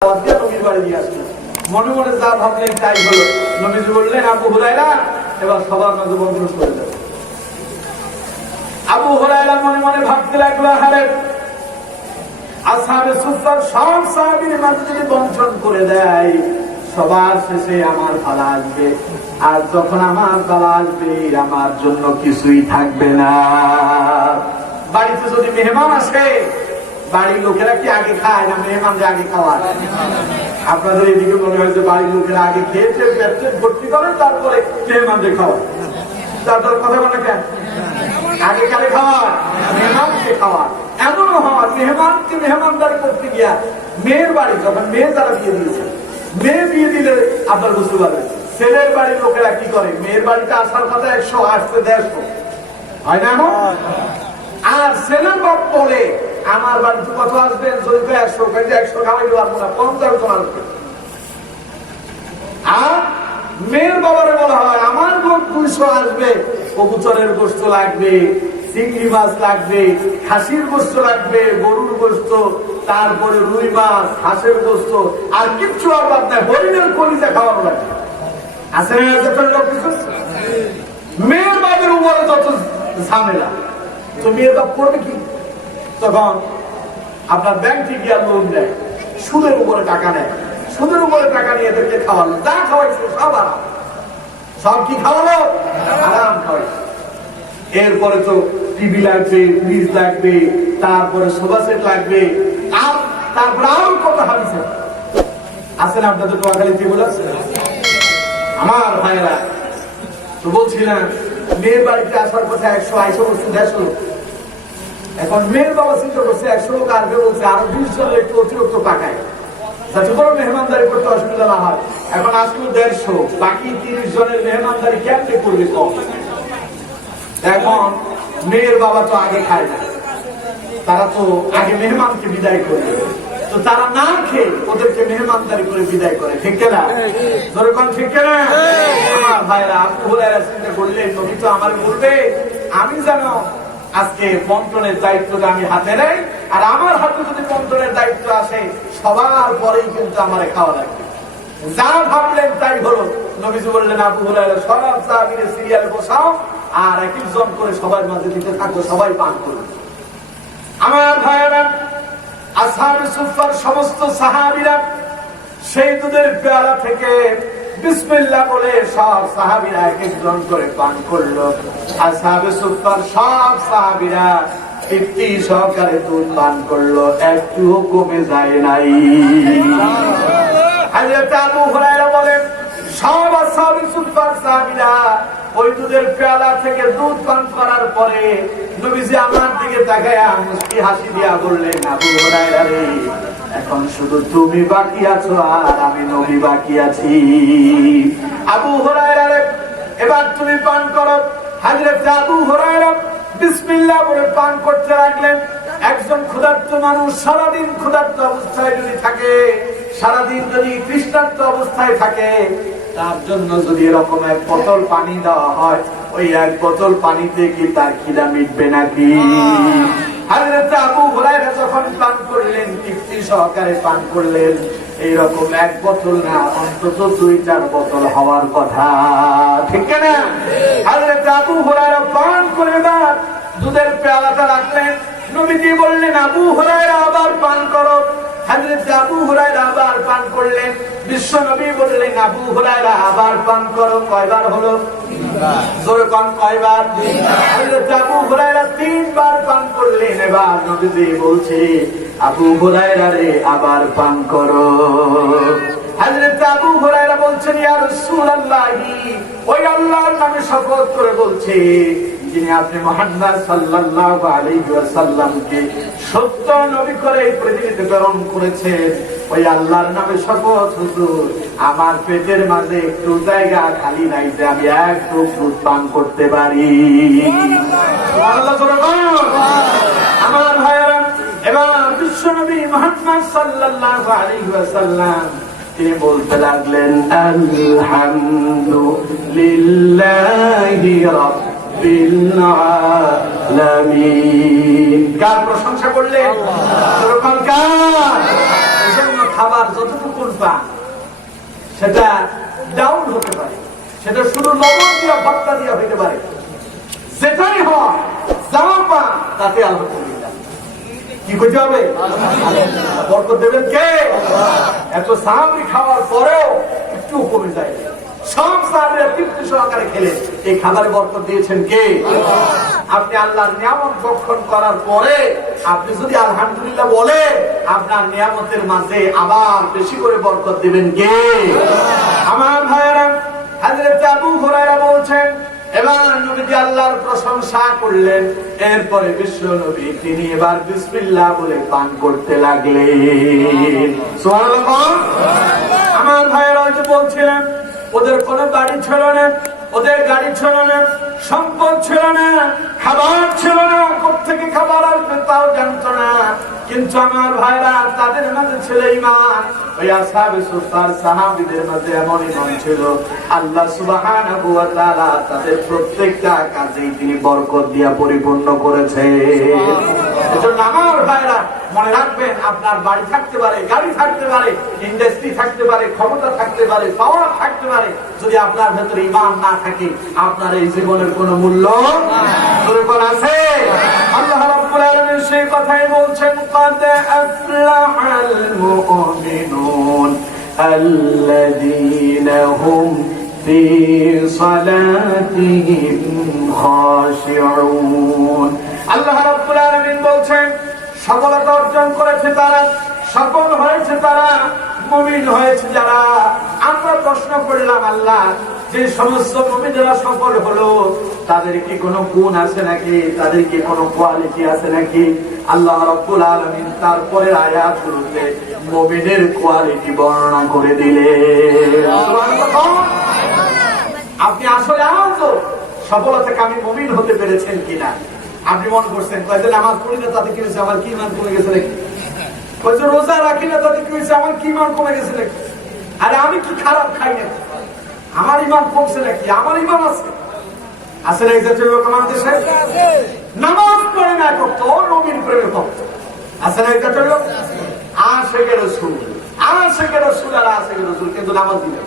নবীর বাড়ি দিয়ে আসলো। মনে মনে যা ভাবলেন তাই হলো। নবীজি বললেন, আবু হুরায়রা এবার সবার মাঝে বন্টন করে দেবে। আবু হুরায়রা মনে মনে ভাবতে লাগলো, আরে আসহাবে সুফফার সব সাহাবীর মাঝে যদি বন্টন করে দেয়, সবার শেষে আমার পালা আসবে, আর যখন আমার পালা আসবে আমার জন্য কিছুই থাকবে না। বাড়িতে যদি মেহমান আসে, বাড়ির লোকেরা কি আগে খায় না মেহমানদের আগে খাওয়ায়? আপনাদের এদিকে মনে হয় যে বাড়ির লোকেরা আগে খেয়েছে, পেট ভর্তি করে, তারপরে মেহমানদের খাওয়ায়। তারপর কথা বলে কেন আগে কালে খাওয়ায়, মেহমানকে খাওয়ায়। এমনও হয় মেহমানকে মেহমানদারি করতে গিয়া মেয়ের বাড়ি, যখন মেয়ে যারা বিয়ে দিয়েছে, মেয়ে বিয়ে দিলে আপনার বুঝতে পারবেন ছেলের বাড়ির লোকেরা কি করে, মেয়ের বাড়িতে আসার কথা 100 আসতে 150 হয় না। আর ছেলের বাপ বলে, আমার বাড়িতে কত আসবেন, যদি 100 খাওয়াইতে পারবো না, 50 জন আসবে। আর মেয়ের বাবারে বলা হয়, আমার লোক 200 আসবে, কবুতরের গোশত লাগবে, চিংড়ি মাছ লাগবে, খাসির গোশত লাগবে, গরুর গোশত, তারপরে রুই মাছ, হাঁসের গোশত, আর কিচ্ছু আর বাদ নাই, হরিণের কলিজা খাওয়ানো লাগবে। আছে না লোক কিছু? মেয়ের বাবের উপরে যত ঝামেলা, তো মেয়ের বাপ করবে কি? তখন আপনার ব্যাংক থেকে গিয়ে লোন দেয়, সুদের উপরে টাকা নেয়, সুদের উপরে টাকা নিয়ে এদেরকে খাওয়ালো, যা খাওয়াইছে সব আরাম। সব কি খাওয়ালো? আরাম খাওয়াইছে। এরপরে তো টিভি লাগবে, ফ্রিজ লাগবে, তারপরে সোফা সেট লাগবে, আর তারপরে আরো কত হারিয়েছে। আছেন আপনাদের নোয়াখালী টেবিল আছে? আমার ভাইরা তো বলছিলাম, মেয়ের বাড়িতে আসার কথা 100 আইসা বলছে 150 লোক। এখন মেয়ের বাবা চিন্তা করছে 100 লোক আসবে, বলছে আরো 20 জন একটু অতিরিক্ত টাকায়, যাতে বড় মেহমানদারি করতে অসুবিধা না হয়। এখন আসলো 150, বাকি 30 জনের মেহমানদারি কেমনে করবে কম। এখন মেয়ের বাবা তো আগে খায় না, তারা তো আগে মেহমানকে বিদায় করবে, তো তারা না খেয়ে ওদেরকে মেহমানদারি করে বিদায় করে, ঠিক না? যেরকম ঠিক না? আমার ভাইরা আবু হুরায়রা চিন্তা করলেন, নবী তো আমার বলবে আমি জানো আজকে বন্টনের দায়িত্বটা আমি হাতে নেই, আর আমার হাতে যদি বন্টনের দায়িত্ব আসে সবার পরেই কিন্তু আমার খাওয়া লাগবে। যা ভাবলেন তাই হলো। নবীজি বললেন, আবু হুরায়রা সব সাহাবীদের সিরিয়ালে বসাও, আর এক একজন করে সবার মাঝে দিতে থাকবে, সবাই পান করবে। আমার ভাইয়েরা, আসহাবে সুফফার সমস্ত সাহাবীরা সেই দুধের পেয়ালা থেকে বিসমিল্লাহ বলে সব সাহাবীরা এক একজন করে পান করলো। আসহাবে সুফফার সব সাহাবীরা তৃপ্তি সহকারে দুধ পান করলো, একটুও কমে যায় নাই। হযরত আবু হুরায়রা বলেন, সব আসহাবে সুফফার সাহাবীরা ওই দুধের পেয়ালা থেকে দুধ পান করার পরে নবীজি আমার দিকে তাকায়া মুস্কি হাসি দিয়া বললেন, আবু হুরায়রা রে, এখন শুধু তুমি বাকি আছো আর আমি নবী বাকি আছি। আবু হুরায়রা রে, এবার তুমি পান করো। হযরত আবু হুরায়রা বিসমিল্লাহ বলে পান করতে লাগলেন। একজন ক্ষুধার্ত মানুষ সারাদিন ক্ষুধার্ত অবস্থায় যদি থাকে, সারাদিন যদি তৃষ্ণার্ত অবস্থায় থাকে, তার জন্য যদি এরকম এক বোতল পানি দেওয়া হয়, ওই এক বোতল পানিতে কি তার খিদা মিটবে নাকি? হযরত আবু হুরায়রা যখন পান করলেন, তৃপ্তি সহকারে পান করলেন, এইরকম এক বোতল না, অন্তত 2-4 বোতল হওয়ার কথা, ঠিক না? হযরত আবু হুরায়রা পান করে এবার দুধের পেয়ালাটা রাখলেন। নবীজি বললেন, আবু হুরায়রা আবার পান করো। হযরত আবু হুরায়রা আবার পান করলেন। বিশ্ব নবী বললেন, আবু হুরায়রা আবার পান করো। কয়বার হলো? জোরে কোন কয়বার? হযরত আবু হুরায়রা 3 বার পান করলেন। এবার নবীজি বলছে, আবু হুরায়রা রে আবার পান করো। হযরত আবু হুরায়রা বলছেন, ইয়া রাসূলুল্লাহ, ওই আল্লাহর নামে শপথ করে বলছে, যিনি আপনি মুহাম্মদ সাল্লাল্লাহু আলাইহি ওয়াসাল্লামকে সত্য নবী করে এই পৃথিবীতে প্রেরণ করেছেন, ওই আল্লাহর নামে শপথ, হুজুর আমার পেটের মাঝে একটু জায়গা খালি নাই যে আমি এক ঢোক দুধ পান করতে পারি। সুবহানাল্লাহ, সুবহানাল্লাহ। আমার ভাইয়েরা, এবার বিশ্ব নবী মুহাম্মদ সাল্লাল্লাহু আলাইহি ওয়াসাল্লাম তিনি বলতে লাগলেন, আলহামদুলিল্লাহি রাব্বিল আলামিন। কার প্রশংসা করলেন? কার? খাবার যতটুকু পান সেটা ডাউন হতে পারে, সেটা শুধু লবণ দিয়া ভর্তা দিয়া হইতে পারে, যেটাই হয় যা পান তাতে আলহামদুলিল্লাহ কি করতে হবে? বরকত দেবেন কে? এত সাহাবি খাওয়ার পরেও একটু কমে যায়, সব সাহাবীরা তৃপ্তি সহকারে খেলেন, এই খাবারে বরকত দিয়েছেন কে? আপনি আল্লাহর নিয়ামত ভক্ষণ করার পরে আপনি যদি আলহামদুলিল্লাহ বলেন, আপনার নিয়ামতের মাঝে আবার বেশি করে বরকত দিবেন কে? আমার ভাইয়েরা, হযরত আবু হুরায়রা বলছেন, এবার নবীজি আল্লাহর প্রশংসা করলেন, এরপরে বিশ্ব নবী তিনি এবার বিসমিল্লাহ বলে পান করতে লাগলেন। সুবহানাল্লাহ। আমার ভাইয়েরা যে বলছিলেন, ওদের কোনো বাড়ি ছিল না, ওদের গাড়ি ছিল না, সম্পদ ছিল না, খাবার ছিল না, কোত্থেকে খাবার আসবে তাও জানতো না, কিন্তু আমার ভাইরা তাদের মাঝে ছিল ঈমান। ওই আসহাবে সুফার সাহাবীদের মাঝে এমন ঈমান ছিল, আল্লাহ সুবহানাহু ওয়া তাআলা তাদের প্রত্যেকটা কাজেই তিনি বরকত দিয়া পরিপূর্ণ করেছে। এজন্য আমার ভাইরা মনে রাখবেন, আপনার বাড়ি থাকতে পারে, গাড়ি থাকতে পারে, ইন্ডাস্ট্রি থাকতে পারে, ক্ষমতা থাকতে পারে, পাওয়ার থাকতে পারে, যদি আপনার ভেতরে ঈমান না থাকে আপনার এই জীবনের কোনো মূল্য আছে? আল্লাহ রাব্বুল আলামিন সেই কথাই বলছেন, قد أفلح المؤمنون الذين هم في صلاتهم خاشعون। আল্লাহ রাব্বুল আলামিন বলছেন, সফলতা অর্জন করেছে তারা, সফল হয়েছে তারা, মুমিন হয়েছে যারা। আমরা প্রশ্ন করলাম, আল্লাহ যে সমস্ত মুমিনেরা সফল হলো তাদের কি কোনো গুণ আছে নাকি, তাদের কি কোনো কোয়ালিটি আছে নাকি? আল্লাহ রাব্বুল আলামিন তারপরে আয়াতগুলোতে মুমিনের কোয়ালিটি বর্ণনা করে দিলেন। সুবহানাল্লাহ। আপনি আসলে আজও সফলতা কামী মুমিন হতে পেরেছেন কিনা? আপনি মনে করছেন কয়েছে নামাজ পড়ি না তাতে কি হয়েছে, আমার কি ঈমান কমে গেছে নাকি? কয়েছে রোজা রাখি না তাতে কি হয়েছে, আমার কি ঈমান কমে গেছে নাকি? আরে আমি কি খারাপ খাই না, আমার ঈমান কমছে নাকি? আমার ঈমান আছে। আসলে এই জাতীয় লোক আমার দেশে নামাজ পড়ে না, করতো নবীর প্রেমে ভক্ত। আসলে এই জাতীয় লোক আশিকে রাসূল, আশিকে রাসূল আর আশিকে রাসূল, কিন্তু নামাজ দিবে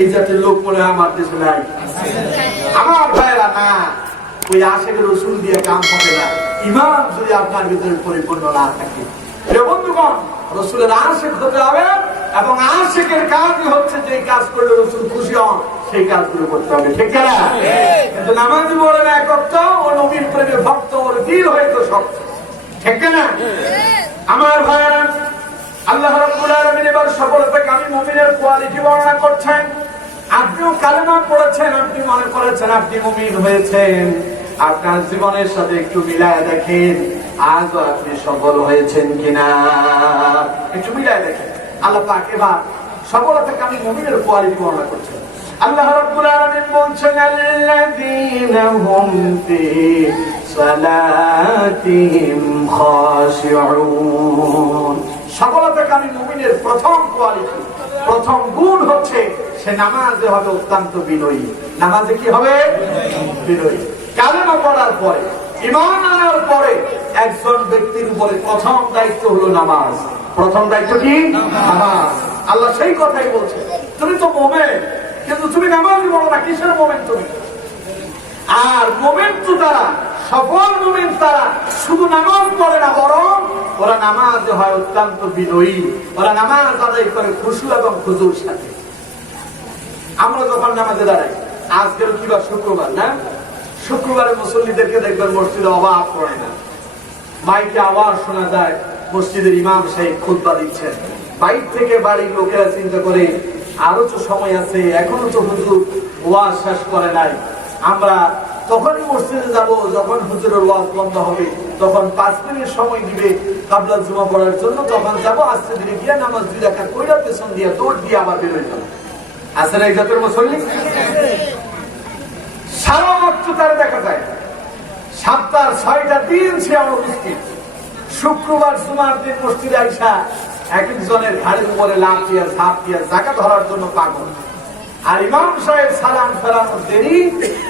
এই জাতীয় লোক মনে হয় আমার দেশে নাই। আমার ভাইরা না, ওই আশিকে রাসূল দিয়ে কাম হবে না, ঈমান যদি আপনার ভিতরে পরিপূর্ণ না থাকে। বন্ধুগণ, রাসূলের আশিক হতে হবে, এবং আশিকের কাজই হচ্ছে যে কাজ করলে রাসূল খুশি হন সেই কাজগুলো করতে হবে, ঠিক না? কিন্তু নামাজি বলে না একত্র, ও নবীর প্রেমে ভক্ত, ওর দিল হয়তো শক্ত, ঠিক না? আমার ভাইরা, আল্লাহ রাব্বুল আলামিন এবার সফলতাকামী মুমিনের কোয়ালিটি বর্ণনা করছেন। আপনিও কালেমা পড়েছেন, আপনি মনে করেছেন আপনি মুমিন হয়েছেন, আপনার জীবনের সাথে একটু মিলায় দেখেন আজও আপনি সফল হয়েছেন কিনা, একটু মিলায় দেখেন। আল্লাহ পাক এবার সফলতাকামী মুমিনের কোয়ালিটি বর্ণনা করছেন। আল্লাহ রাব্বুল আলামিন বলছেন, আল্লাযীনা হুম ফি সালাতিহিম খাশিউন। সফলতাকামী মুমিনের প্রথম কোয়ালিটি, প্রথম গুণ হচ্ছে সে নামাজে হবে অত্যন্ত বিনয়ী। নামাজে কি হবে? বিনয়ী। কালেমা পড়ার পরে, ঈমান আনার পরে একজন ব্যক্তির উপরে প্রথম দায়িত্ব হলো নামাজ। প্রথম দায়িত্ব কি? নামাজ। আল্লাহ সেই কথাই বলছে, তুমি তো মুমিন, কিন্তু তুমি নামাজই পড়ো না, কিসের মুমিন তুমি? আর মুমিন তো তারা, সফল মুমিন তারা শুধু নামাজ পড়ে না, বরং ওরা নামাজে হয় অত্যন্ত বিনয়ী, ওরা নামাজ আদায় করে খুশু এবং খুজুর সাথে। আমরা যখন নামাজে দাঁড়াই, আজকের কি বার? শুক্রবার না? শুক্রবারে মুসল্লিদেরকে দেখবেন মসজিদে অবাক পড়ে না, মাইকে আওয়াজ শোনা যায়, মসজিদের ইমাম সাহেব খুতবা দিচ্ছেন। বাইর থেকে বাড়ির লোকেরা চিন্তা করে আরো তো সময় আছে, এখনো তো হুজুর ওয়াজ শেষ করে নাই, আমরা তখনই মসজিদে যাব যখন হুজুরের ওয়াজ বন্ধ হবে, তখন 5 মিনিট সময় দিবে কাবলা জুমা পড়ার জন্য, তখন যাবো, আস্তে ধীরে গিয়ে নামাজ 2 রাকাত কইরা পেছন দিয়ে দৌড় দিয়ে আবার বের হয়ে যাবো। আসলে এই জাতের মুসল্লি সারা ওয়াক্ত তার দেখা যায়, সপ্তাহের 6টা দিন সে অনুপস্থিত। শুক্রবার জুমার দিন মসজিদে আইসা এক একজনের ঘাড়ের উপরে লাফ দিয়া ঝাঁপ দিয়া জায়গা ধরার জন্য পাগল। আর ইমাম সাহেব সালাম ফেরানোর দেরি,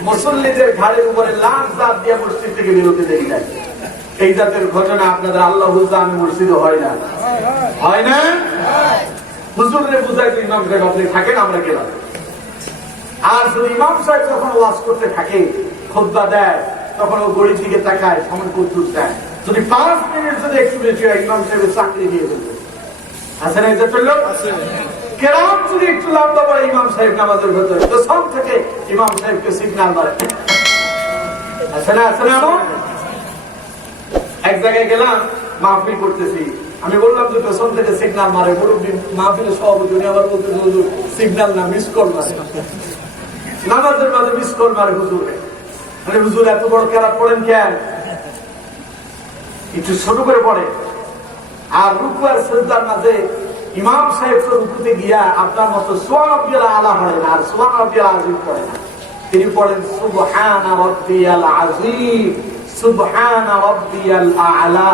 মুসল্লিদের ঘাড়ের উপরে লাফ ঝাঁপ দিয়া মসজিদ থেকে বেরোতে দেরি যায়। এই জাতের ঘটনা আপনাদের আল্লাহ আমি মসজিদে হয় না, হয় না? হুজুরে বুঝাই তো ইমাম সাহেব আপনি থাকেন, আমরা গেলাম। আর যদি ইমাম সাহেব যখন ওয়াজ করতে থাকে, খুতবা দেয়, তখন ও গড়ির দিকে তাকায়, সময় কদ্দুর দেয়। যদি 5 মিনিট যদি একটু বেশি হয়, ইমাম সাহেবের চাকরি দিয়ে দেবে। আছে না এটা চললো? কেরাম যদি একটু লম্বা পড়ে ইমাম সাহেব নামাজের ভেতরে, তো সব থেকে ইমাম সাহেবকে সিগন্যাল মারে। আছে না? আছে না? এক জায়গায় গেলাম, মাহফিল করতেছি, আমি বললাম যে পেছন থেকে সিগন্যাল মারে। মুরব্বি মাহফিলের সভাপতি উনি আবার বলতে হুজুর সিগন্যাল না, মিস কল মারে। নামাজের মাঝে মিস কল মারে হুজুরে। মানে হুজুর এত বড় কেরাত পড়েন কেন? একটু ছোট করে পড়ে। আর রুকু আর সিজদার মাঝে ইমাম সাহেব তো রুকুতে গিয়া আপনার মতো সুবহান রাব্বিয়াল আলা পড়েন আর সুবহান রাব্বিয়াল আযীম পড়েন না। তিনি পড়েন সুবহানা রাব্বিয়াল আযীম, সুবহানা রাব্বিয়াল আ'লা।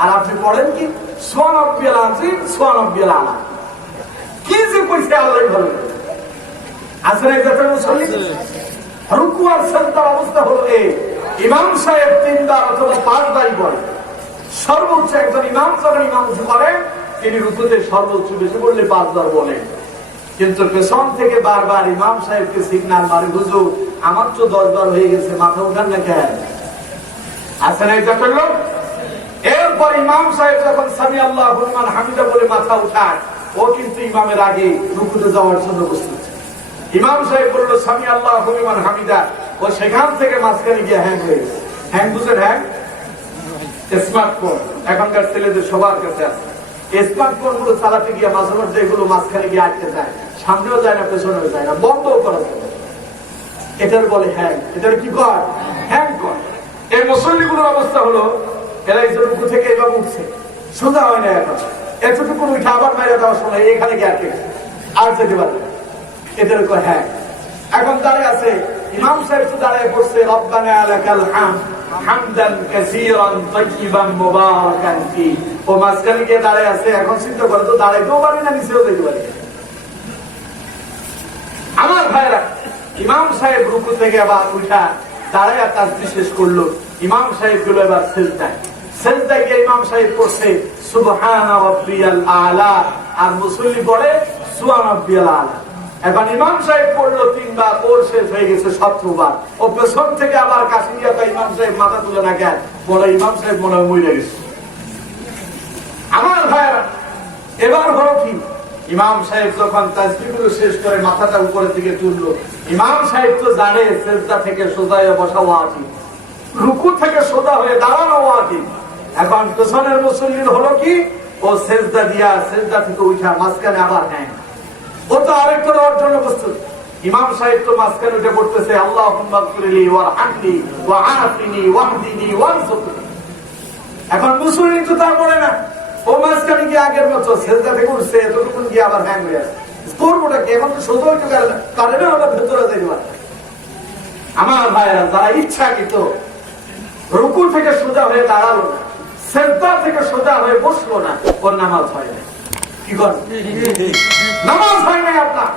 আর আপনি পড়েন কি সুবহান রাব্বিয়াল আযীম, সুবহান রাব্বিয়াল আ'লা। কি যে কইছে আল্লাহই ভালো জানে। আসলে এটা তো মুসল্লি রুকু আর সিজদার অবস্থা হলো এই, ইমাম সাহেব 3 বার অথবা 5 বারই পড়ে। সর্বোচ্চ একজন ইমাম যখন ইমামতি করেন, তিনি রুকুতে সর্বোচ্চ বেশি বললে 5 বার বলেন। কিন্তু পেছন থেকে বারবার ইমাম সাহেবকে সিগন্যাল মারে, হুজুর আমার তো 10 বার হয়ে গেছে, মাথা উঠান না কেন? আছে না এটা করলো? এরপর ইমাম সাহেব যখন সামি আল্লাহু লিমান হামিদা বলে মাথা উঠায়, ও কিন্তু ইমামের আগে রুকুতে যাওয়ার জন্য প্রস্তুত। ইমাম সাহেব বললো সামি আল্লাহু লিমান হামিদা, ও সেখান থেকে মাঝখানে গিয়ে হ্যাং হয়ে গেছে। হ্যাং বুঝেন? হ্যাং স্মার্টফোন এখনকার ছেলেদের সবার কাছে আছে। স্মার্টফোন গুলো চালাতে গিয়ে মাঝে মধ্যে এগুলো মাঝখানে গিয়ে আটকে যায়, সামনেও যায় না, পেছনেও যায় না, বন্ধও করা যায় না। এটার বলে হ্যাং। এটার কি কর? হ্যাং কর। এই মুসল্লি গুলোর অবস্থা হলো, এরা রুকু থেকে এবার উঠছে, সোজা হয় না, এখন এতটুকু উঠে আবার বাইরে দেওয়ার সময় এখানে গিয়ে আটকে গেছে, আর যেতে পারবে না। এটার কয় হ্যাং। এখন দাঁড়িয়ে আছে, ইমাম সাহেব তো দাঁড়িয়ে পড়ছে রব্বানা লাকাল হামদ হামদান কাসীরান তাইয়িবান মুবারাকান ফি। ও মাঝখানে গিয়ে দাঁড়িয়ে আছে। এখন চিন্তা করে তো দাঁড়াইতেও পারে না, নিচেও যেতে পারে। আমার ভাইরা, ইমাম সাহেব রুকু থেকে আবার উঠা দাঁড়ায় তাসবিহ শেষ করলো। ইমাম সাহেব গুলো এবার সিজদায়। সিজদায় গিয়ে ইমাম সাহেব পড়ছে সুবহানা রাব্বিয়াল আ'লা, আর মুসল্লি পড়ে সুবহান রাব্বিয়াল আ'লা। এখন ইমাম সাহেব পড়লো 3 বার, ওর শেষ হয়ে গেছে 17 বার। ও পেছন থেকে আবার কাশি দিয়া ইমাম সাহেব মাথা তুলে না কেন? বলে ইমাম সাহেব মনে হয় মরে গেছে। আমার ভাইরা, এবার হলো কি, ইমাম সাহেব যখন তাসবিহগুলো শেষ করে মাথাটা উপরের দিকে তুললো, ইমাম সাহেব তো জানে সিজদা থেকে সোজা হয়ে বসা ওয়াজিব, রুকু থেকে সোজা হয়ে দাঁড়ানো ওয়াজিব। এখন পেছনের মুসল্লির হলো কি, ও সিজদা দিয়া সিজদা থেকে উঠা মাঝখানে আবার হ্যাঁ, ও তো আরেকটা দেওয়ার জন্য প্রস্তুত। ইমাম সাহেব তো মাঝখানে উঠে পড়তেছে আল্লাহুম্মা গফিরলি ওয়ারহামনি ওয়াআফিনি ওয়াহদিনি ওয়ারযুকনি। এখন মুসল্লি তো তা পড়ে না, ও মাঝখানে গিয়ে আগের মতো সিজদা থেকে উঠছে, এতটুকু গিয়ে আবার হ্যাং হয়ে আছে। করবোটা কি? এখন তো সোজা হইতে পারে না, ওটা ভেতরে যাইতে পারে। আমার ভাইরা, যারা ইচ্ছাকৃত রুকু থেকে সোজা হয়ে দাঁড়ালো না, সিজদা থেকে সোজা হয়ে বসলো না, ওর নামাজ হয় না। কি করেন? নামাজ হয় না আপনার।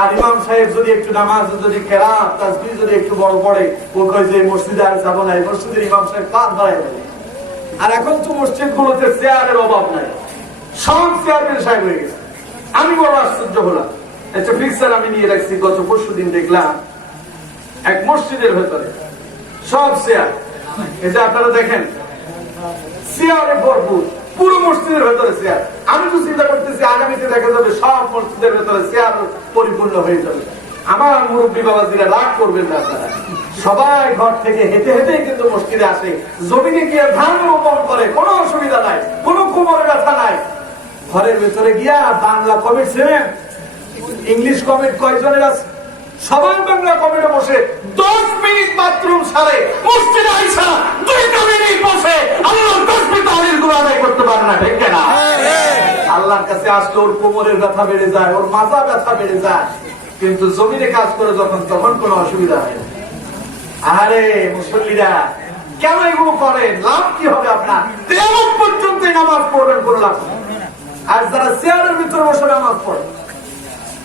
আর ইমাম সাহেব যদি একটু নামাজ যদি কেরাত তাসবিহ যদি একটু বড় পড়ে, ও কয় যে মসজিদে আর যাবো না, এই মসজিদের ইমাম সাহেব পা ধরায় দেবে। আর এখন তো মসজিদ গুলোতে চেয়ারের অভাব নাই, সব চেয়ারম্যান সাহেব হয়ে গেছে। আমি বড় আশ্চর্য হলাম, একটা পিকচার আমি নিয়ে রাখছি, গত পরশুদিন দেখলাম এক মসজিদের ভেতরে সব চেয়ার, এই যে আপনারা দেখেন চেয়ারে ভরপুর, পুরো মসজিদের ভেতরে চেয়ার। আমি তো চিন্তা করতেছি আগামীতে দেখা যাবে সব মসজিদের ভেতরে চেয়ার পরিপূর্ণ হয়ে যাবে। আমার মুরব্বী বাবাজিরা রাগ করবেন না, আপনারা সবাই ঘর থেকে হেঁটে হেঁটে কিন্তু মসজিদে আসে, জমিনে গিয়ে ধান রোপণ করে, কোনো অসুবিধা নাই, কোনো কোমরে ব্যথা নাই। ঘরের ভেতরে গিয়া বাংলা কমেন্ট ছিলেন, ইংলিশ কমেন্ট কয়জনের আছে? সবাই বাংলা কমেন্টে বসে 10 মিনিট বাথরুম সারে মসজিদে আইসা 2 মিনিট বসে আল্লাহর তাসবিহ তাহলিল গুলো আদায় করতে পারে না, ঠিক না? আল্লাহর কাছে আসলে ওর কোমরের ব্যথা বেড়ে যায়, ওর মাজা ব্যথা বেড়ে যায়, কিন্তু জমিনে কাজ করে যখন, তখন কোনো অসুবিধা হয় না। আরে মুসল্লিরা, কেন এগুলো করেন? লাভ কি হবে আপনার? তেমন পর্যন্ত নামাজ পড়বেন, কোনো লাভ নেই। আর যারা চেয়ারের ভিতরে বসে নামাজ পড়ে,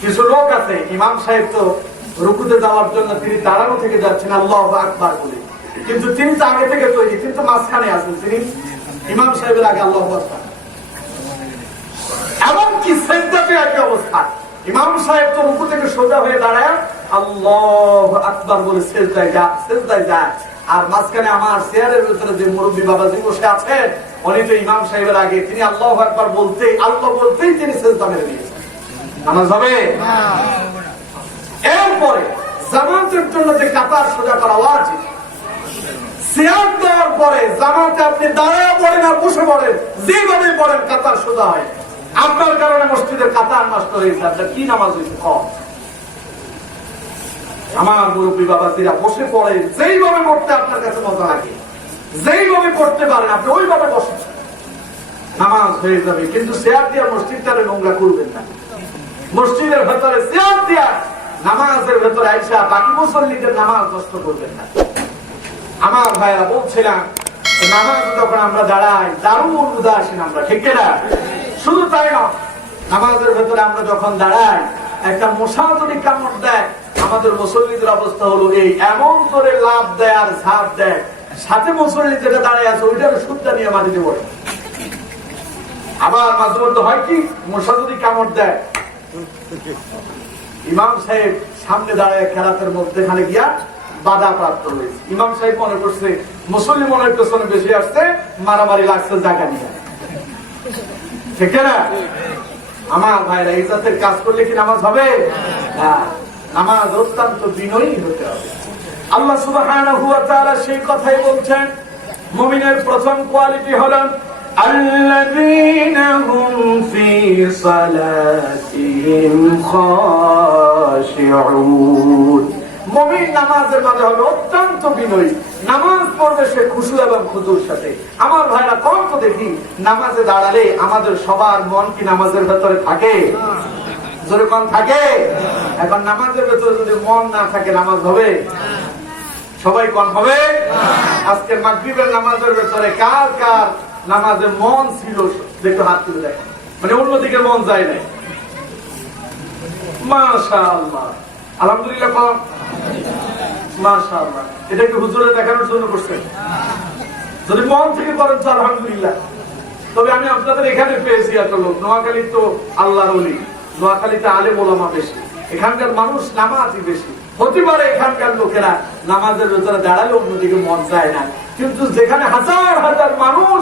কিছু লোক আছে, ইমাম সাহেব তো রুকুতে যাওয়ার জন্য তিনি দাঁড়ানো থেকে যাচ্ছেন আল্লাহু আকবার বলে, কিন্তু তিনি তো আগে থেকে তৈরি, কিন্তু মাঝখানে আছেন, তিনি ইমাম সাহেবের আগে আল্লাহু আকবার। এমনকি সেজদাতে একই অবস্থা, ইমাম সাহেব তো রুকু থেকে সোজা হয়ে দাঁড়ায় আল্লাহু আকবার বলে সেজদায় যায়, আর মাঝখানে আমার চেয়ারের ভিতরে যে মুরব্বী বাবাজি বসে আছেন উনি তো ইমাম সাহেবের আগে, তিনি আল্লাহু আকবার বলতেই আল্লাহ বলতেই তিনি সেজদা মেরে দিয়েছেন। নামাজ হবে? এরপরে জামাতের জন্য যে কাতার সোজা করা ওয়াজিব, সিয়াম দেওয়ার পরে জামাতে আপনি দাঁড়ায় পড়েন আর বসে পড়েন, যেভাবে পড়েন কাতার সোজা হয়। আপনার কারণে মসজিদের কাতার নষ্ট হয়েছে, আপনার কি নামাজ হয়েছে? কম। আমার মুরব্বী বাবাজিরা বসে পড়েন, যেইভাবে পড়তে আপনার কাছে মজা লাগে, যেইভাবে পড়তে পারেন আপনি ওইভাবে বসেন, নামাজ হয়ে যাবে। কিন্তু চেয়ার দিয়া মসজিদটারে নোংরা করবেন না। মসজিদের ভেতরে চেয়ার দিয়া নামাজের ভেতরে আইসা বাকি মুসল্লিদের নামাজ নষ্ট করবেন না। আমার ভাইরা বলছিলাম নামাজ যখন আমরা দাঁড়াই দারুণ উদাসীন আমরা, ঠিক না? শুধু তাই না, নামাজের ভেতরে আমরা যখন দাঁড়াই একটা মশা যদি কামড় দেয় আমাদের মুসল্লিদের অবস্থা হলো এই, এমন করে লাভ দেয় আর ঝাঁপ দেয়, সাথে মুসল্লি যেটা দাঁড়ায় আছে ওইটার সুদটা নিয়ে মাটিতে পড়ে। আবার মাঝে মধ্যে হয় কি, মশা যদি কামড় দেয় ইমাম সাহেব সামনে দাঁড়ায় খেলাতের মধ্যেখানে গিয়া বাধা প্রাপ্ত হয়েছে, ইমাম সাহেব মনে করছে মুসল্লি মনে পেছনে বেশি আসছে, মারামারি লাগছে জায়গা নিয়ে, ঠিক না? আমার ভাইরা এই জাতের কাজ করলে কি নামাজ হবে? নামাজ অত্যন্ত বিনয়ী হতে হবে। আল্লাহ সুবহানাহু ওয়া তাআলা সেই কথাই বলছেন, মুমিনের প্রথম কোয়ালিটি হলো আল্লাযীনা হুম ফী সালাতিহিম খাশিউন। মুমিন নামাজের মাঝে হবে অত্যন্ত বিনয়ী, নামাজ পড়বে সে খুশু এবং খুদুর সাথে। আমার ভাইরা কোন তো দেখি নামাজে দাঁড়ালে আমাদের সবার মন কি নামাজের ভেতরে থাকে? জোরে কোন থাকে? এখন নামাজের ভেতরে যদি মন না থাকে নামাজ হবে? সবাই কোন হবে? আজকের মাগরিবের নামাজের ভেতরে কার কার নামাজে মন ছিল একটু হাত তুলে দেখেন, মানে অন্যদিকে মন যায় নাই। মাশাআল্লাহ, আলহামদুলিল্লাহ, কোন মাশাআল্লাহ। এটা কি হুজুরে দেখানোর জন্য করছেন? যদি মন থেকে করেন তো আলহামদুলিল্লাহ। তবে আমি আপনাদের এখানে পেয়েছি এত লোক, নোয়াখালী তো আল্লাহর ওলি, নোয়াখালীতে আলেম ওলামা বেশি, এখানকার মানুষ নামাজই বেশি। হতে পারে এখানকার লোকেরা নামাজের ভেতরে দাঁড়ালে অন্যদিকে মন যায় না, কিন্তু যেখানে হাজার হাজার মানুষ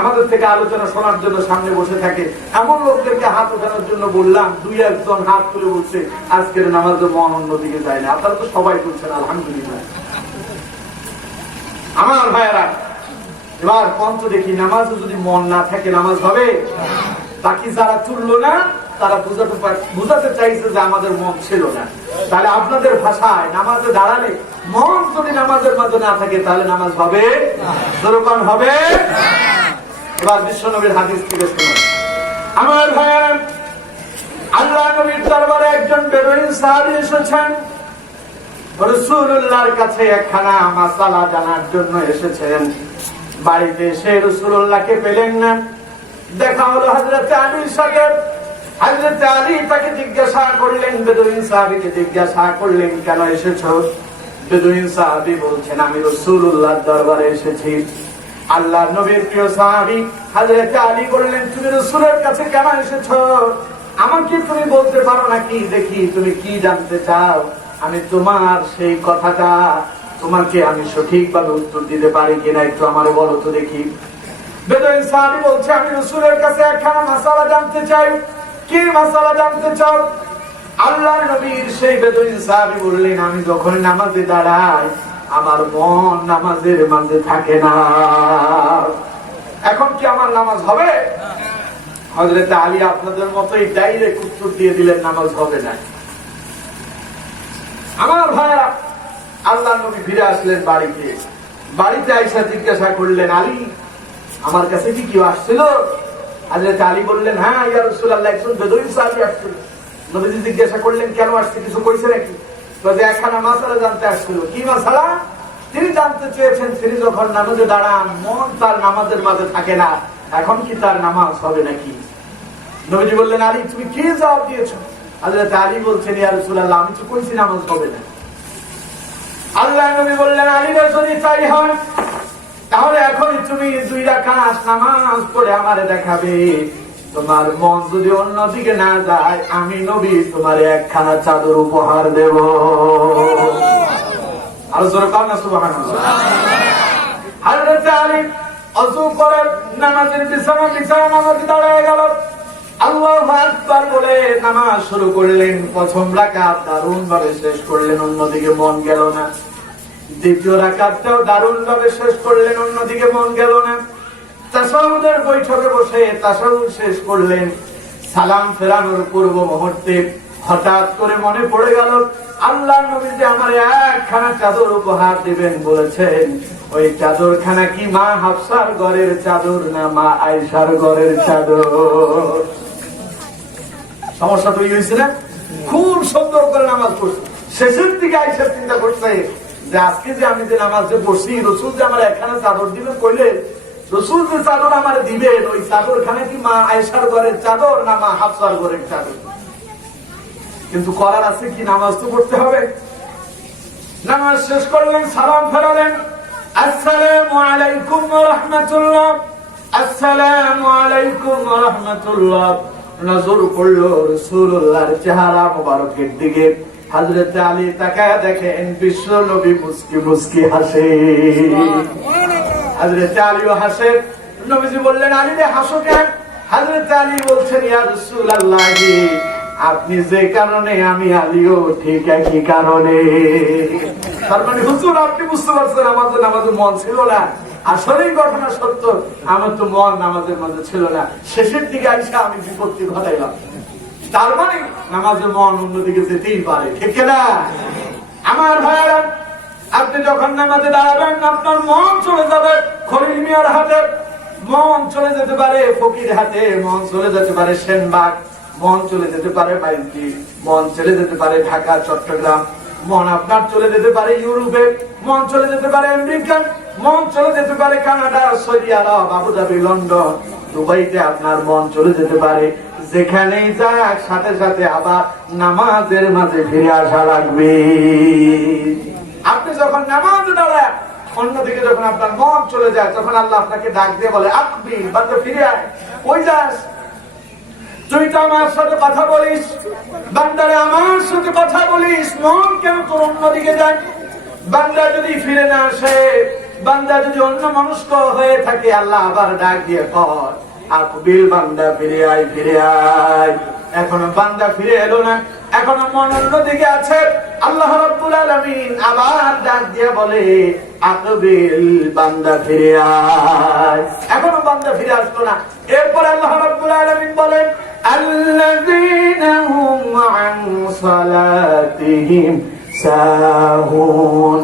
আমাদের থেকে আলোচনা শোনার জন্য সামনে বসে থাকে, এমন লোকদেরকে হাত ওঠানোর জন্য বললাম, দুই একজন হাত তুলে বলছে আজকের নামাজের মন অন্যদিকে যায় না। আপনারা তো সবাই তুলছেন, আলহামদুলিল্লাহ। আমার ভাইয়েরা, এবার পঞ্চ দেখি নামাজে যদি মন না থাকে নামাজ হবে? বাকি যারা তুললো না তারা বুঝাতে চাইছে যে আমাদের মন ছিল না। তাহলে আপনাদের ভাষায় নামাজে দাঁড়ালে মন যদি নামাজের মাঝে না থাকে তাহলে নামাজ হবে? যেরকম হবে। এবার বিশ্ব নবীর হাদিস থেকে শুনুন। আমার ভাইয়েরা, আল্লাহ নবীর দরবারে একজন বেদুইন সাহাবী এসেছেন, রাসূলুল্লাহর কাছে একখানা মাসালা জানার জন্য এসেছেন। বাড়িতে এসে রাসূলুল্লাহকে পেলেন না, দেখা হলো হযরত আলীর সাথে। হযরত আলী তাকে জিজ্ঞাসা করলেন, বেদুইন সাহাবীকে জিজ্ঞাসা করলেন, কেন এসেছো? বেদুইন সাহাবী বলছেন, আমি রাসূলুল্লাহর দরবারে এসেছি। আল্লাহর নবীর প্রিয় সাহাবী হযরত আলী বললেন, তুমি রাসূলের কাছে কেন এসেছো? আমাকে তুমি বলতে পারো নাকি? দেখি তুমি কি জানতে চাও, আমি তোমার সেই কথাটা তোমাকে আমি সঠিকভাবে উত্তর দিতে পারি কিনা একটু আমারে বলো তো দেখি। বেদুইন সাহাবী বলছে, আমি রাসূলের কাছে একখানা মাসালা জানতে চাই। কি মাসালা জানতে চাও? আল্লাহর নবীর সেই বেদুইন সাহাবী বললেন, আমি যখন নামাজে দাঁড়াই আমার মন নামাজের মাঝে থাকে না, এখন কি আমার নামাজ হবে? হযরত আলী আপনাদের মতোই ডাইরেক্ট উত্তর দিয়ে দিলেন, নামাজ হবে না। আমার ভাইরা, আল্লাহর নবী ফিরে আসলেন বাড়িতে। বাড়িতে আইসা জিজ্ঞাসা করলেন, আলী আমার কাছে কি কেউ আসছিল? হযরত আলী বললেন, হ্যাঁ ইয়া রাসূলুল্লাহ, একজন বেদুইন সাহাবী আসছিল। নবীজি জিজ্ঞাসা করলেন, কেন আসছে? কিছু কইছে নাকি? বলে একখানা মাসালা জানতে আসছিল। কি মাসালা? তিনি জানতে চেয়েছেন, তিনি যখন নামাজে দাঁড়ান মন তার নামাজের মাঝে থাকে না, এখন কি তার নামাজ হবে নাকি? নবীজি বললেন, আলী তুমি কি জবাব দিয়েছো? হযরত আলী বলছেন, ইয়া রাসূলুল্লাহ, আমি তো কইছি নামাজ হবে না। আল্লাহ নবী বললেন, আলী রে যদি তাই হয় তাহলে এখন তুমি 2 রাকাত নামাজ পড়ে আমারে দেখাবে। তোমার মন যদি অন্যদিকে না যায়, আমি নবী তোমার একখানা চাদর উপহার দেব। আলোচনা কর না সুবহানাল্লাহ। হযরত আলী ওযু করে নামাজের বিছানা নামাজে দাঁড়িয়ে গেল। আল্লাহু আকবার বলে নামাজ শুরু করলেন। প্রথম রাকাত দারুণ ভাবে শেষ করলেন, অন্যদিকে মন গেল না। দ্বিতীয় রাকাতটাও দারুণ ভাবে শেষ করলেন, অন্যদিকে মন গেল না। তাশাহুদের বৈঠকে বসে তাশাহুদ শেষ করলেন। সালাম ফেরানোর পূর্ব মুহূর্তে হঠাৎ করে মনে পড়ে গেল, আল্লাহ নবী যে আমার একখানা চাদর উপহার দিবেন বলেছেন, ওই চাদরখানা কি মা হাফসার ঘরের চাদর না মা আয়েশার ঘরের চাদর? সমস্যা তৈরি হয়েছে না? খুব সুন্দর করে নামাজ পড়ছে। শেষের দিকে আয়েশা চিন্তা করছে যে আজকে যে আমি যে নামাজে বসি, রসুল যে আমার একখানা চাদর দিবেন কইলে, রসুল যে চাদর আমার দিবেন ওই চাদরখানা কি মা আয়েশার ঘরের চাদর না মা হাফসার ঘরের চাদর? কিন্তু করার আছে কি, নামাজ তো পড়তে হবে। নামাজ শেষ করলেন, সালাম ফেরালেন, আসসালামু আলাইকুম ওয়া রাহমাতুল্লাহ, আসসালামু আলাইকুম ওয়া রাহমাতুল্লাহ। নজর পড়লো রাসূলুল্লাহর চেহারা মোবারকের দিকে। হযরত আলী তাকায় দেখেন বিশ্ব নবী মুস্কি মুস্কি হাসে। হযরত আলীও হাসে। নবীজি বললেন, আলী রে হাসো কেন? হযরত আলী বলছেন, ইয়া রাসূলুল্লাহ, আপনি যে কারণে আমি আলীও ঠিক একই কারণে। তার মানে হুজুর আপনি বুঝতে পারছেন আমাদের নামাজে মন ছিল না। আসলেই ঘটনা সত্য, আমার তো মন নামাজের মধ্যে ছিল না। শেষের দিকে আইসা আমি বিপত্তি ঘটাইলাম। তার মানে নামাজের মন অন্যদিকে যেতেই পারে, ঠিক না? আমার ভাইয়েরা, আপনি যখন নামাজে দাঁড়াবেন আপনার মন চলে যাবে খলিল মিয়ার হাতে, মন চলে যেতে পারে ফকির হাতে, মন চলে যেতে পারে সেনবাগ, মন চলে যেতে পারে বাইন্তি, মন চলে যেতে পারে ঢাকা চট্টগ্রাম, মন আপনার চলে যেতে পারে ইউরোপে, মন চলে যেতে পারে আমেরিকা, মন চলে যেতে পারে কানাডা, সৌদি আরব, আবুধাবি, লন্ডন, দুবাইতে আপনার মন চলে যেতে পারে। যেখানেই যাক সাথে সাথে আবার নামাজের মাঝে ফিরে আসা লাগবে। আপনি যখন নামাজে দাঁড়ায় অন্যদিকে যখন আপনার মন চলে যায়, তখন আল্লাহ আপনাকে ডাক দিয়ে বলে, আকবিল, বান্দা ফিরে আয়। কই যাস? তুই তো আমার সাথে কথা বলিস, বান্দারে আমার সাথে কথা বলিস, মন কেন তোর অন্যদিকে যায়? বান্দা যদি ফিরে না আসে, বান্দা যদি অন্য মনস্ক হয়ে থাকে, আল্লাহ আবার ডাক দিয়ে কর, আকবিল, বান্দা ফিরে আয়, ফিরে আয়। এখনো বান্দা ফিরে এলো না, এখনো মন অন্যদিকে আছে। আল্লাহ রাব্বুল আলামিন আবার ডাক দিয়ে বলে, আকবিল, বান্দা ফিরে আয়। এখনো বান্দা ফিরে আসলো না। এরপর আল্লাহ রাব্বুল আলামিন বলেন, আল্লাযীনা হুম আন সালাতিহিম সাহুন,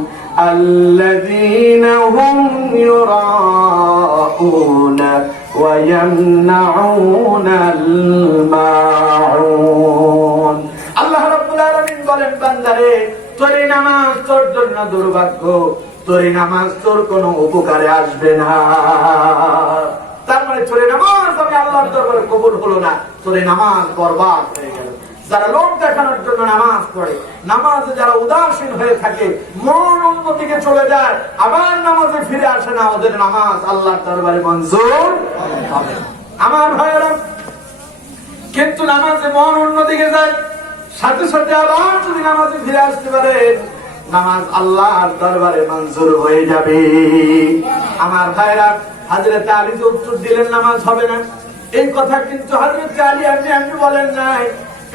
আল্লাযীনা হুম ইউরাউনা ওয়া ইয়ামনাউনাল মাউন। আল্লাহ রাব্বুল আলামিন বলেন, বান্দারে তোর এই নামাজ তোর জন্য দুর্ভাগ্য, তোর এই নামাজ তোর কোনো উপকারে আসবে না। তার মানে তোর নামাজ আমি আল্লাহর দরবারে কবুল হলো না, তোর নামাজ বরবাদ হয়ে গেল। যারা লোক দেখানোর জন্য নামাজ পড়ে, নামাজে যারা উদাসীন হয়ে থাকে, মন অন্যদিকে চলে যায়, আবার নামাজে ফিরে আসে না, ওদের নামাজ আল্লাহর দরবারে মঞ্জুর হবে না। আমার ভাইয়েরা, কিন্তু নামাজে মন অন্যদিকে যায়, সাথে সাথে আবার যদি নামাজে ফিরে আসতে পারে, নামাজ আল্লাহর দরবারে মঞ্জুর হয়ে যাবে। আমার ভাইয়েরা, হযরত আলী যে উত্তর দিলেন নামাজ হবে না, এই কথা কিন্তু হযরত আলী আপনি বলেন নাই।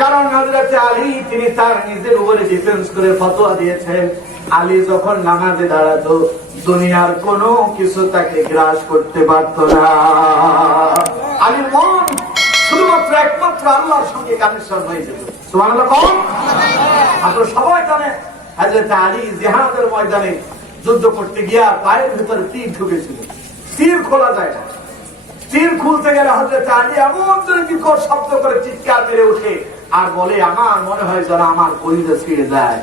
কারণ হযরত আলী তিনি তার নিজের উপরে ডিফেন্স করে ফতোয়া দিয়েছেন, আলী যখন নামাজে দাঁড়াতো দুনিয়ার কোনো কিছু তাকে গ্রাস করতে পারত না। আলীর মন শুধুমাত্র একমাত্র আল্লাহর সঙ্গে কানেকশন হয়ে যেত। সুবহানাল্লাহ। আপনারা সবাই জানেন হযরত আলী জিহাদের ময়দানে যুদ্ধ করতে গিয়া পায়ের ভিতরে তীর ঢুকেছিল, তীর খোলা যায় না। তীর খুলতে গেলে হযরত আলী এমন বিকট শব্দ করে চিৎকার মেরে ওঠে আর বলে, আমার মনে হয় যেন আমার কলিজা ছিঁড়ে যায়।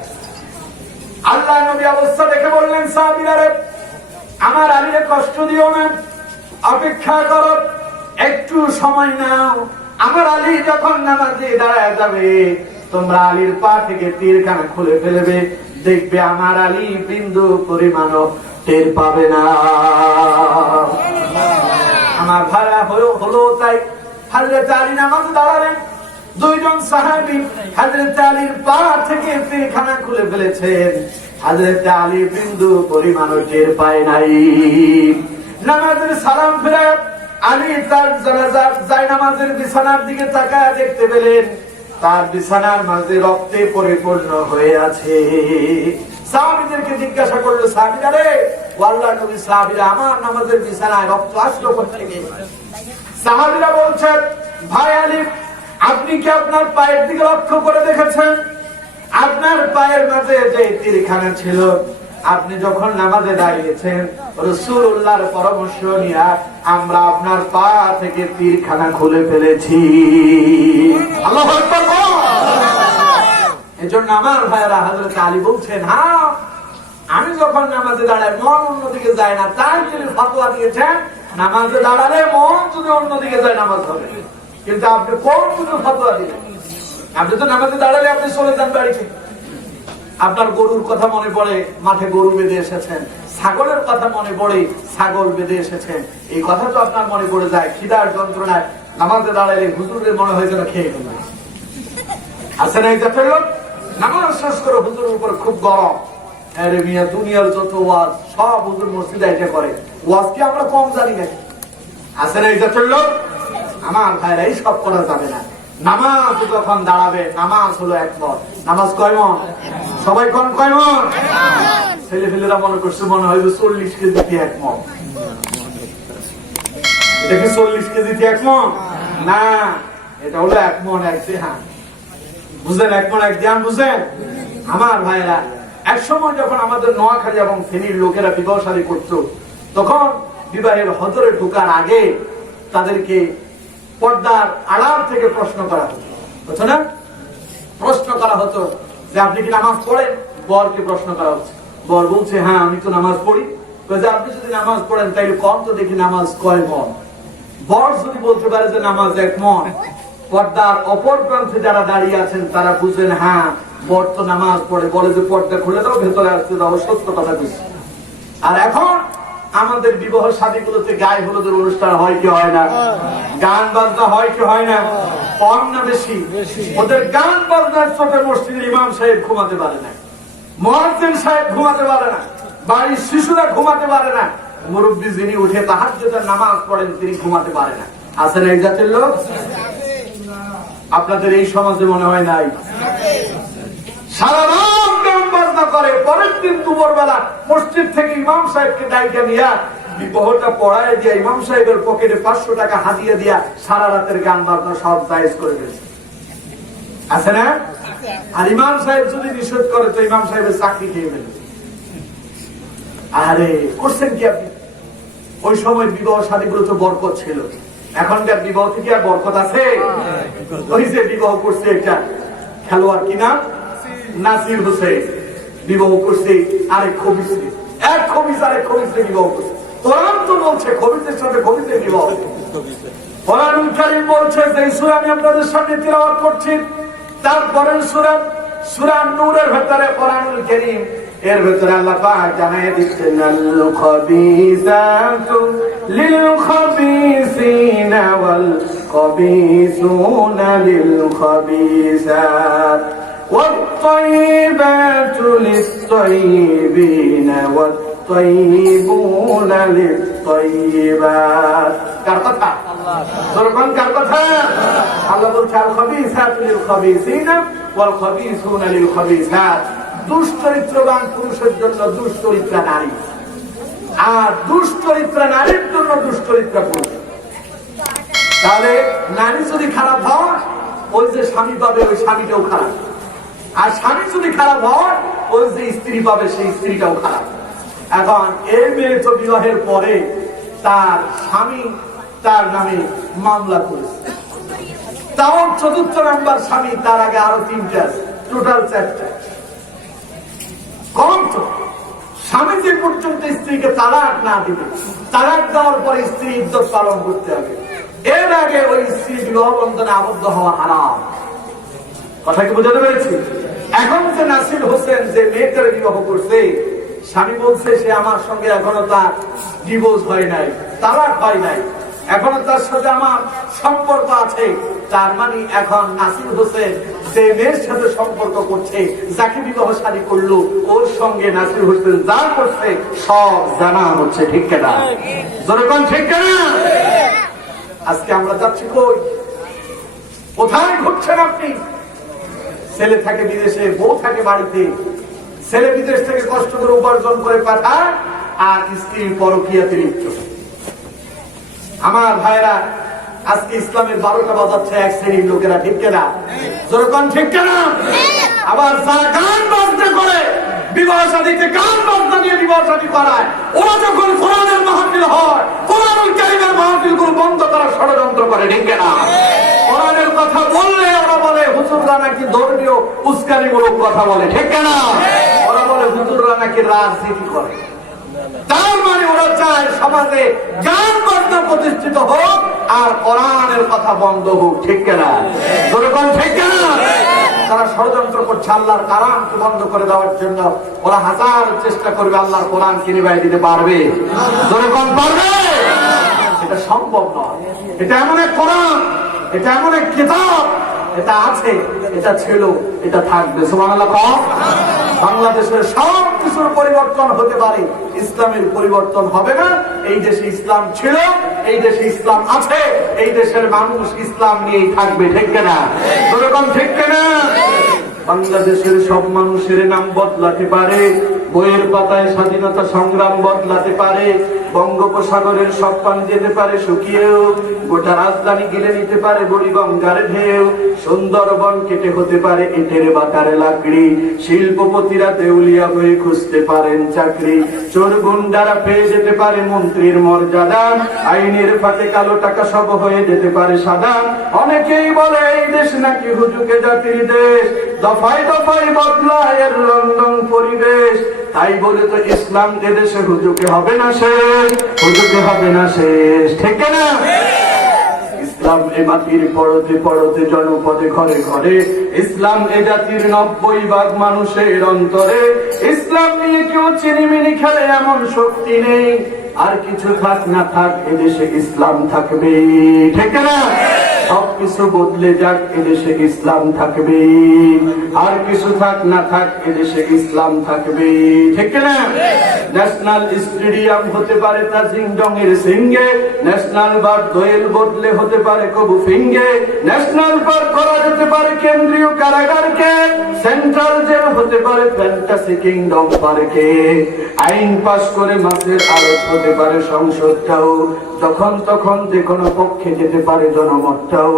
আল্লাহ নবী অবস্থা দেখে বললেন, সাহাবীরা আমার আলীরে কষ্ট দিও না, অপেক্ষা করো, একটু সময় নাও। আমার আলী যখন নামাজে দাঁড়ায় যাবে, তোমরা আলীর পা থেকে তীরখানা খুলে ফেলবে, দেখবে আমার আলী বিন্দু পরিমাণও টের পাবে না। আমার ভাইরা হলো তাই হযরত আলী নামাজ দাঁড়ালেন। দুইজন সাহাবী হযরত আলীর পা থেকে পিলখানা খুলে ফেলেছেন। হযরত আলী বিন্দু পরিমাণও টের পায় নাই। নামাজের সালাম ফেরায় আলী তার জানাজার জায়নামাজের বিছানার দিকে তাকায় দেখতে পেলেন তার বিছানার মাঝে রক্তে পরিপূর্ণ হয়ে আছে। সাহাবীদেরকে জিজ্ঞাসা করলো, সাহাবীরা রে, আল্লাহর নবী সাহাবীরা, আমার নামাজের বিছানায় রক্ত আসলো কোথা থেকে? সাহাবীরা বলছেন, ভাই আলী, আপনি কি আপনার পায়ের দিকে লক্ষ্য করে দেখেছেন? আপনার পায়ের মাঝে যে তীরখানা ছিল, আপনি যখন নামাজে দাঁড়িয়েছেন রাসূলুল্লাহর পরামর্শ নিয়ে আমরা আপনার পা থেকে তীরখানা খুলে ফেলেছি। আল্লাহু আকবার। এজন্য আমার ভাইরা হযরত আলী বলছেন, হ্যাঁ, আমি যখন নামাজে দাঁড়াই মন অন্যদিকে যায় না, তাই তিনি ফতোয়া দিয়েছেন নামাজে দাঁড়ালে মন যদি অন্যদিকে যায় নামাজ হবে। কিন্তু আপনি কোন কিছু ফতোয়া দিলেন? আপনি তো নামাজে দাঁড়ালে আপনি চলে যান বাড়িতে। আপনার গরুর কথা মনে পড়ে, মাঠে গরু বেঁধে এসেছেন। ছাগলের কথা মনে পড়ে, ছাগল বেঁধে এসেছেন। এই কথা তো আপনার মনে পড়ে যায়। খিদার যন্ত্রণায় নামাজে দাঁড়ালে হুজুরের মনে হয় যেন খেয়ে ফেলবে। আছে না এই জাতের লোক? নামাজ শেষ করে হুজুরের উপর খুব গরম। আরে মিয়া, দুনিয়ার যত ওয়াজ সব হুজুর মসজিদে এসে করে। ওয়াজ কি আমরা কম জানি নাকি? আছে না এই জাতের লোক? আমার ভাইরা, এই সব করা যাবে না। নামাজ যখন দাঁড়াবে, নামাজ হলো এক মত। নামাজ কয় মত? সবাই কোন কয় মত? ছেলে ফেলেরা মনে করছে মনে হয় 40 কেজিতে এক মত। এটা কি 40 কেজিতে এক মত? না, এটা হলো এক মন এক দেহান। বুঝেন? এক মন এক দেহান বুঝেন? আমার ভাইরা, এক সময় যখন আমাদের নোয়াখালী এবং ফেনীর লোকেরা বিবাহ শাদী করতো, তখন বিবাহের হজরে ঢোকার আগে তাদেরকে পর্দার আড়াল থেকে প্রশ্ন করা হতো, বুঝছো না? প্রশ্ন করা হতো যে আপনি কি নামাজ পড়েন? বরকে প্রশ্ন করা হচ্ছে। বর বলছে, হ্যাঁ, আমি তো নামাজ পড়ি। আপনি যদি নামাজ পড়েন তাইলে কম তো দেখি নামাজ কয় মন? বর যদি বলতে পারে যে নামাজ এক মন, পর্দার অপর প্রান্তে যারা দাঁড়িয়ে আছেন তারা বুঝেন, হ্যাঁ, বর তো নামাজ পড়ে। বলে যে পর্দা খুলে দাও, ভেতরে আসতে দাও, সত্য কথা বুঝি। আর এখন আমাদের বিবাহ শাদীগুলোতে গায়ে হলুদের অনুষ্ঠান হয় কি হয় না? গান বাজনা হয় কি হয় না? কম না বেশি? ওদের গান বাজনার চোটে মসজিদের ইমাম সাহেব ঘুমাতে পারে না, মুয়াজ্জিন সাহেব ঘুমাতে পারে না, বাড়ির শিশুরা ঘুমাতে পারে না, মুরব্বী যিনি উঠে তাহাজ্জুদের নামাজ পড়েন তিনি ঘুমাতে পারে না। আছে না এই জাতের লোক? আপনাদের এই সমাজে মনে হয় নাই? সারা রাত গান বাজনা করে, পরের দিন দুপুরবেলা মসজিদ থেকে ইমাম সাহেবকে ডাইকা নিয়ে বিবাহটা পড়ায় দিয়া ইমাম সাহেবের পকেটে 500 টাকা হাতিয়ে দিয়া সারা রাতের গান বাজনা সব জায়েজ করে দিয়েছে। আছে না? আর ইমাম সাহেব যদি নিষেধ করে তো ইমাম সাহেবের চাকরি খেয়ে ফেলবে। আরে করছেন কি আপনি? ওই সময় বিবাহ শাদীগুলো তো বরকত ছিল। এখনকার বিবাহ থেকে আর বরকত আছে? ওই যে বিবাহ করছে একটা খেলোয়াড়, কি নাম? নাসির হোসেন, বিবাহ করছে আরেক খবিস, এক খবিস আরেক খবিসে বিবাহ করছে। কোরআন তো বলছে খবিসের সাথে খবিসের বিবাহ। কোরআনুল কারীম বলছে যে সূরা আমি আপনাদের সামনে তিলাওয়াত করছি, তারপরের সূরা সূরা নূরের ভেতরে কোরআনুল কারীম এর ভেতরে আল্লাহ পাক জানায় দিচ্ছেন, আল খাবিসাতু লিল খাবিসিনা ওয়াল খাবিসুনা লিল খাবিসাত والطيبات للطيبين والطيبون للطيبات। কার কথা? আল্লাহ। কার কথা? আল্লাহ বলছে আল খাবিসাতু লিল খাবিসিনা ওয়াল খাবিসুনা লিল খাবিসাত। দুশ্চরিত্রবান পুরুষের জন্য দুশ্চরিত্রা নারী, আর দুশ্চরিত্রা নারীর জন্য দুশ্চরিত্রা পুরুষ। তাহলে নারী যদি খারাপ হয়, ওই যে স্বামী পাবে ওই স্বামীটাও খারাপ। আর স্বামী যদি খারাপ হয়, ওই যে স্ত্রী পাবে সেই স্ত্রীটাও খারাপ। এখন এই মেয়ে তো বিবাহের পরে তার স্বামী তার নামে মামলা করেছে, তাও ৪র্থ নাম্বার স্বামী, তার আগে আরো ৩টে আছে, টোটাল ৪টা। কম তো স্বামী যে পর্যন্ত স্ত্রীকে তালাক না দিবে, তালাক দেওয়ার পরে স্ত্রী ইজ্জত পালন করতে হবে। এর আগে ওই স্ত্রী বিবাহ বন্ধনে আবদ্ধ হওয়া হারাম। কথা কি বোঝাতে পেরেছি? এখন যে নাসির হোসেন যে মেয়েটার বিবাহ করছে, স্বামী বলছে সে আমার সঙ্গে এখনো তার ডিভোর্স হয় নাই, তালাক হয় নাই, এখনো তার সাথে আমার সম্পর্ক আছে। তার মানে এখন নাসির হোসেন যে মেয়ের সাথে সম্পর্ক করছে, যাকে বিবাহ শাদী করলো, ওর সঙ্গে নাসির হোসেন যা করছে সব জানা হচ্ছে। ঠিক কিনা? জনগণ ঠিক কিনা? আজকে আমরা যাচ্ছি কই? কোথায় ঘুরছেন আপনি? ছেলে থাকে বিদেশে, বউ থাকে বাড়িতে। ছেলে বিদেশ থেকে কষ্ট করে উপার্জন করে পাঠায়, আর স্ত্রী পরকীয়াতে লিপ্ত। আমার ভাইরা, আজকে ইসলামের 12টা বাজাচ্ছে এক শ্রেণীর লোকেরা। ঠিক কিনা? যখন ঠিক কিনা? আবার যারা গান বাজনা করে, বিবাহ শাদীতে গান বাজনা দিয়ে বিবাহ শাদী করায়, ওরা যখন কোরআনের মাহফিল হয়, কোরআনুল কারীমের মাহফিল গুলো বন্ধ করার ষড়যন্ত্র করে। ঠিক কিনা? কোরআনের কথা বললে ওরা বলে হুজুররা নাকি ধর্মীয় উস্কানিমূলক কথা বলে। ঠিক কিনা? ওরা বলে হুজুররা নাকি রাজনীতি করে। তার মানে ওরা চায় সমাজে গান বাজনা প্রতিষ্ঠিত হোক আর কোরআনের কথা বন্ধ হোক। ঠিক কিনা? যখন ঠিক কিনা? তারা ষড়যন্ত্র করছে আল্লাহর কালামকে বন্ধ করে দেওয়ার জন্য। ওরা হাজার চেষ্টা করবে, আল্লাহর কোরআন কিনে বাই দিতে পারবে? যখন পারবে? এটা সম্ভব নয়। এটা এমন এক কোরআন, এটা এমন এক কিতাব, এটা আছে, এটা ছিল, এটা থাকবে। সুবহানাল্লাহ। বাংলাদেশের সব কিছুর পরিবর্তন হতে পারে, ইসলামের পরিবর্তন হবে না। এই দেশে ইসলাম ছিল, এই দেশে ইসলাম আছে, এই দেশের মানুষ ইসলাম নিয়েই থাকবে। ঠিক কিনা? এরকম ঠিক কিনা? বাংলাদেশের সব মানুষের নাম বদলাতে পারে, বইয়ের পাতায় স্বাধীনতা সংগ্রাম বদলাতে পারে, বঙ্গোপসাগরের সব পানি যেতে পারে শুকিয়েও, গোটা রাজধানী গিলে নিতে পারে বুড়িগঙ্গার ঢেউ, সুন্দরবন কেটে হতে পারে ইটের বাটারে লাকড়ি, শিল্পপতিরা দেউলিয়া হয়ে খুঁজতে পারেন চাকরি, চোর গুন্ডারা পেয়ে যেতে পারে মন্ত্রীর মর্যাদা, আইনের ফাঁকে কালো টাকা সব হয়ে যেতে পারে সাদা। অনেকেই বলে এই দেশ নাকি হুজুকে জাতির দেশ, দফায় দফায় বদলায় এর রং পরিবেশ, তাই বলে তো ইসলাম এদেশে হুজুকে হবে না শেষ, হুজুকে হবে না শেষ। ঠিক না? ইসলাম এ মাটির পরতে পরতে জনপদে ঘরে ঘরে, ইসলাম এ জাতির 90% মানুষের অন্তরে, ইসলাম নিয়ে কেউ চিনিমিনি খেলে এমন শক্তি নেই, আর কিছু থাক না থাক এদেশে ইসলাম থাকবে। ঠিক না? সবকিছু বদলে যাক এদেশে ইসলাম থাকবে, আর কিছু থাক না থাক এদেশে ইসলাম থাকবে। ঠিক না? ন্যাশনাল স্টেডিয়াম হতে পারে তাজিংডং এর সিঙ্গে, ন্যাশনাল বার দোয়েল বদলে হতে পারে কবু ফিঙ্গে, ন্যাশনাল পার্ক করা যেতে পারে কেন্দ্রীয় কারাগারকে, সেন্ট্রাল জেল হতে পারে ফ্যান্টাসি কিংডম পার্কে, আইন পাশ করে মাসের আড়ত হতে পারে সংসদটাও, যখন তখন যে কোনো পক্ষে যেতে পারে জনমতটাও।